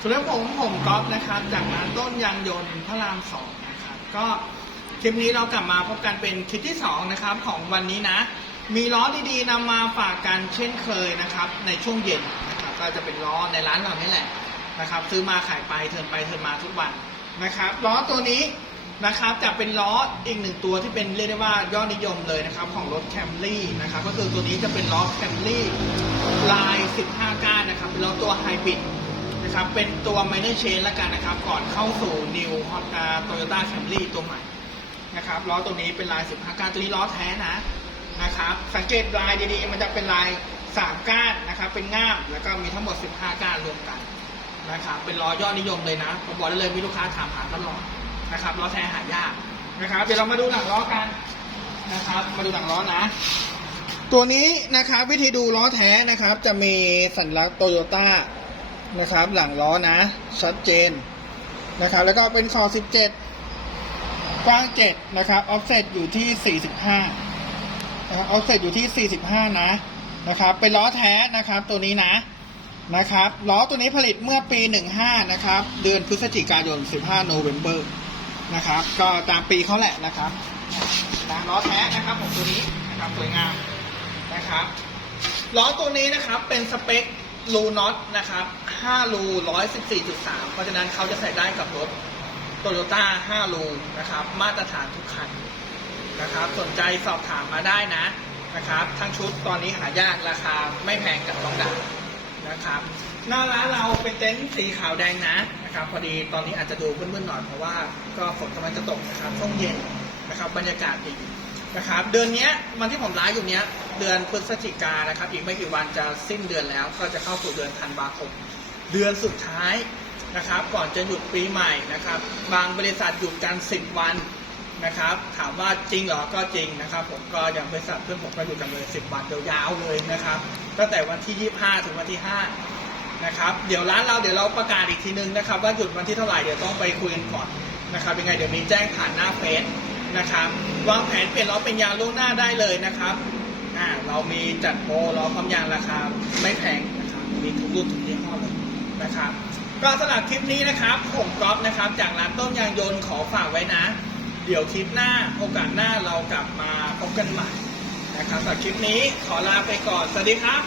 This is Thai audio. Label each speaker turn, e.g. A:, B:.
A: ส่วนเรื่องผมผมก๊อฟนะครับจากร้านต้นยางยนต์พระรามสองนะครับก็คลิปนี้เรากลับมาพบกันเป็นคลิปที่สองนะครับ ของวันนี้นะ มีล้อดีๆนำมาฝากกันเช่นเคยนะครับ ในช่วงเย็นนะครับก็จะเป็นล้อในร้านเรานี่แหละนะครับ ซื้อมาขายไปเทินไปเทินมาทุกวันนะครับล้อตัวนี้นะครับจะเป็นล้ออีกหนึ่งตัวที่เป็นเรียกได้ว่ายอดนิยมเลยนะครับ ของรถแคมรี่นะครับก็คือตัวนี้จะเป็นล้อแคมรี่ลาย 15ก้านนะครับเป็นล้อตัวไฮบริด นะครับ เป็นตัว minor change แล้วกันนะครับ ก่อนเข้าสู่ new Honda Toyota Camry ตัวใหม่นะครับล้อตัวนี้เป็นลาย 15ก้านตัวนี้ล้อแท้นะนะครับ สังเกตลายดีๆ มันจะเป็นลาย 3 ก้านนะครับ เป็นง่ามแล้วก็มีทั้งหมด 15 ก้านรวมกันนะครับ เป็นล้อยอดนิยมเลยนะผมบอกได้เลยมีลูกค้าถามหาตลอดนะครับล้อแท้หายากนะครับ เดี๋ยวเรามาดูหลังล้อกันนะครับ มาดูหลังล้อนะ ตัวนี้นะครับวิธีดูล้อแท้นะครับ จะมีสัญลักษณ์โตโยต้า นะครับ หลังล้อนะ ชัดเจนนะครับ แล้วก็เป็นคอ17 กว้าง 7 นะครับออฟเซตอยู่ที่ 45นะครับออฟเซตอยู่ที่ 45 นะนะครับ เป็นล้อแท้นะครับตัวนี้นะนะครับล้อตัวนี้ผลิตเมื่อปี 15 นะครับ เดือนพฤศจิกายน 15 โนเวม ber นะครับ ก็ตามปีเขาแหละนะครับตามล้อแท้นะครับของตัวนี้นะครับสวยงามนะครับล้อตัวนี้นะครับเป็นสเปค รูน็อตนะครับ5รู114.3 เพราะฉะนั้นเขาจะใส่ได้กับรถโตโยต้า5รูนะครับ มาตรฐานทุกคันนะครับ สนใจสอบถามมาได้นะนะครับ ทั้งชุดตอนนี้หายากราคาไม่แพงกับต้องดานะครับ หน้าร้านเราเป็นเต็นท์สีขาวแดงนะนะครับ พอดีตอนนี้อาจจะดูมืดๆหน่อยเพราะว่าก็ฝนกำลังจะตกนะครับช่วงเย็นนะครับ บรรยากาศดีนะครับ เดือนนี้ยวันที่ผมไลฟ์อยู่เนี้ย เดือนพฤศจิกานะครับ อีกไม่กี่วันจะสิ้นเดือนแล้ว ก็จะเข้าสู่เดือนธันวาคม เดือนสุดท้ายนะครับ ก่อนจะหยุดปีใหม่นะครับ บางบริษัทหยุดกัน 10 วันนะครับ ถามว่าจริงเหรอก็จริงนะครับ ผมก็อย่างบริษัทเพื่อนผมก็หยุดกันเลย 10 วันยาวๆเลยนะครับตั้งแต่วันที่ 25 ถึงวันที่ 5 นะครับเดี๋ยวร้านเราเดี๋ยวเราประกาศอีกทีนึงนะครับ ว่าหยุดวันที่เท่าไหร่เดี๋ยวต้องไปคุยกันก่อนนะครับยังไงเดี๋ยวมีแจ้งผ่านหน้าเฟซนะครับวางแผนเปลี่ยนล้อเป็นยางล่วงหน้าได้เลยนะครับ อ่าเรามีจัดโปรล้อความยางราคาไม่แพงนะครับมีทุกรุ่นทุกยี่ห้อเลยนะครับก็สำหรับคลิปนี้นะครับผมก๊อฟนะครับ จากร้านต้นยางยนต์ขอฝากไว้นะ เดี๋ยวคลิปหน้าโอกาสหน้าเรากลับมาพบกันใหม่นะครับสำหรับคลิปนี้ขอลาไปก่อน สวัสดีครับ